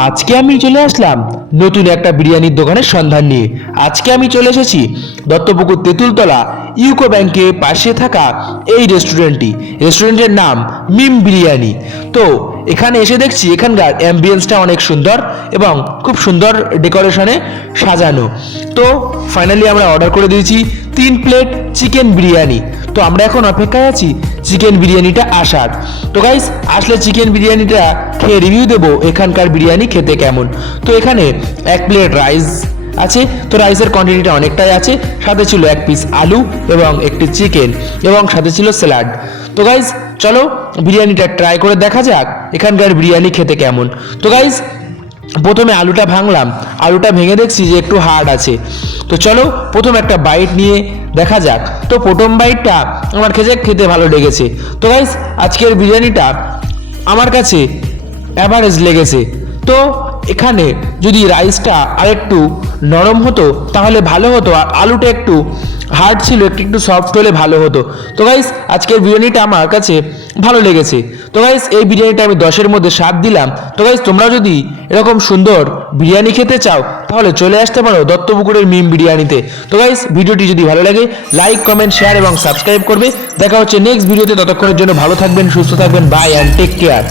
আজকে আমি চলে আসলাম নতুন একটা বিরিয়ানির দোকানের সন্ধান নিয়ে। আজকে আমি চলে এসেছি দত্তপুকুর তেঁতুলতলা ইউকো ব্যাংকের পাশে থাকা এই রেস্টুরেন্টের নাম মিম বিরিয়ানি। তো এখানে এসে দেখছি এখানকার অ্যাম্বিয়েন্সটা অনেক সুন্দর এবং খুব সুন্দর ডেকোরেশনে সাজানো। তো ফাইনালি আমরা অর্ডার করে দিয়েছি 3 প্লেট চিকেন বিরিয়ানি। তো আমরা এখন অপেক্ষায় আছি চিকেন বিরিয়ানিটা আসার। তো গাইস, আসলে চিকেন বিরিয়ানিটা খেয়ে রিভিউ দেবো এখানকার বিরিয়ানি খেতে কেমন। তো এখানে 1 প্লেট রাইস আছে। তো রাইসের কোয়ান্টিটিটা অনেকটাই আছে। সাথে ছিল 1 পিস আলু এবং একটি চিকেন এবং সাথে ছিল স্যালাড। তো গাইস, চলো বিরিয়ানিটা ট্রাই করে দেখা যাক এখানকার বিরিয়ানি খেতে কেমন। তো গাইস, প্রথমে আলুটা ভাঙলাম। আলুটা ভেঙে দেখছি যে একটু হার্ড আছে। তো চলো প্রথম একটা বাইট নিয়ে দেখা যাক। তো প্রথম বাইটটা আমার খেতে ভালো লেগেছে। তো গাইস, আজকের বিরিয়ানিটা আমার কাছে অ্যাভারেজ লেগেছে। তো এখানে যদি রাইসটা আরেকটু নরম হতো তাহলে ভালো হতো, আর আলুটা একটু হার্ড ছিল, একটু সফট হলে ভালো হতো। তো গাইস, আজকের বিরিয়ানিটা আমার কাছে ভালো লেগেছে। তো গাইস, এই বিরিয়ানিটা আমি 10-এর মধ্যে 7 দিলাম। তো গাইস, তোমরা যদি এরকম সুন্দর বিরিয়ানি খেতে চাও তাহলে চলে আসতে পারো দত্তপুকুরের মিম বিরিয়ানিতে। তো গাইস, ভিডিওটি যদি ভালো লাগে লাইক, কমেন্ট, শেয়ার এবং সাবস্ক্রাইব করবে। দেখা হচ্ছে নেক্সট ভিডিওতে। ততক্ষণের জন্য ভালো থাকবেন, সুস্থ থাকবেন। Bye and take care.